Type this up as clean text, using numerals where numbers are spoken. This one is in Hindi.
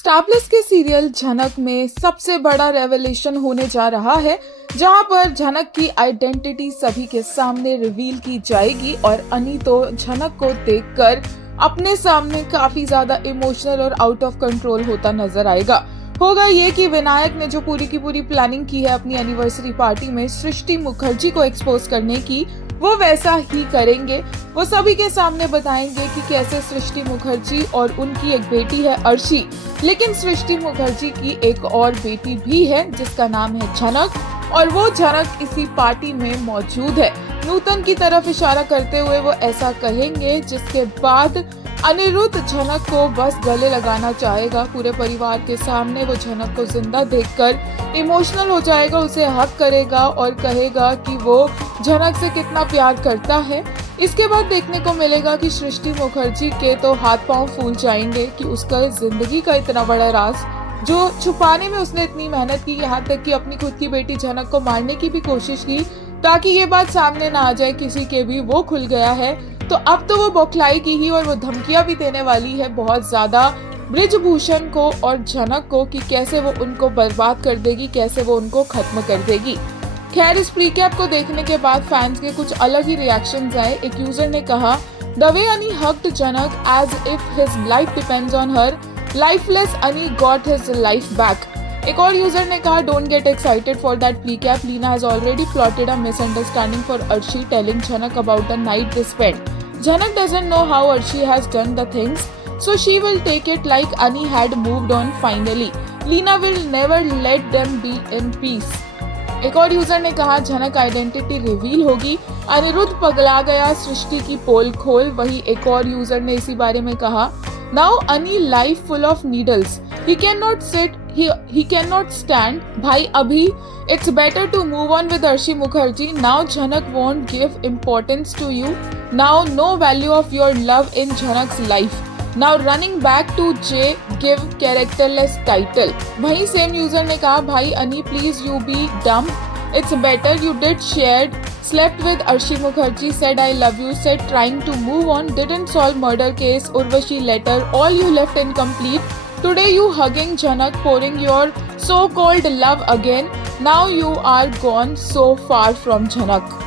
स्टार प्लस के सीरियल झनक में सबसे बड़ा रेवलेशन होने जा रहा है, जहां पर झनक की आइडेंटिटी सभी के सामने रिवील की जाएगी और अनी तो झनक को देखकर अपने सामने काफी ज्यादा इमोशनल और आउट ऑफ कंट्रोल होता नजर आएगा। होगा ये कि विनायक ने जो पूरी की पूरी प्लानिंग की है अपनी एनिवर्सरी पार्टी में सृष्टि मुखर्जी को एक्सपोज करने की, वो वैसा ही करेंगे। वो सभी के सामने बताएंगे कि कैसे सृष्टि मुखर्जी और उनकी एक बेटी है अर्शी, लेकिन सृष्टि मुखर्जी की एक और बेटी भी है जिसका नाम है झनक, और वो झनक इसी पार्टी में मौजूद है। नूतन की तरफ इशारा करते हुए वो ऐसा कहेंगे, जिसके बाद अनिरुद्ध झनक को बस गले लगाना चाहेगा। पूरे परिवार के सामने वो झनक को जिंदा देखकर इमोशनल हो जाएगा, उसे हक करेगा और कहेगा कि वो झनक से कितना प्यार करता है। इसके बाद देखने को मिलेगा कि सृष्टि मुखर्जी के तो हाथ पांव फूल जाएंगे कि उसका जिंदगी का इतना बड़ा राज जो छुपाने में उसने इतनी मेहनत की, यहाँ तक कि अपनी खुद की बेटी झनक को मारने की भी कोशिश की ताकि ये बात सामने ना आ जाए किसी के भी, वो खुल गया है। तो अब तो वो बौखलाएगी ही और वो धमकियां भी देने वाली है बहुत ज्यादा ब्रिजभूषण को और झनक को कि कैसे वो उनको बर्बाद कर देगी, कैसे वो उनको खत्म कर देगी। खैर, इस प्रीकैप को देखने के बाद फैंस के कुछ अलग ही रिएक्शंस आए। एक यूजर ने कहा, the way Ani hugged Janak as if his life depends on her, lifeless Ani got his life back. एक और यूजर ने कहा, don't get excited for that precap, Leena has already plotted a misunderstanding for Arshi telling Jhanak about the night they spent. Janak doesn't know how Arshi has done the things, so she will take it like Ani had moved on finally. Leena will never let them be in peace. एक और यूजर ने कहा, झनक आइडेंटिटी रिवील होगी, अनिरुद्ध पगला गया, सृष्टि की पोल खोल। वही एक और यूजर ने इसी बारे में कहा, नाउ अनी life full of needles, he cannot sit, he cannot stand. भाई अभी it's better to move on with Arshi Mukherjee. Now Jhanak won't give importance to you. Now no value of your love in Jhanak's life. Now running back to J, give characterless title. वहीं सेम यूजर ने कहा, भाई अनी please you be dumb. It's better you did shared, slept with Arshi Mukherjee, said I love you, said trying to move on, didn't solve murder case, Urvashi letter, all you left incomplete. Today you hugging Jhanak, pouring your so-called love again. Now you are gone so far from Jhanak.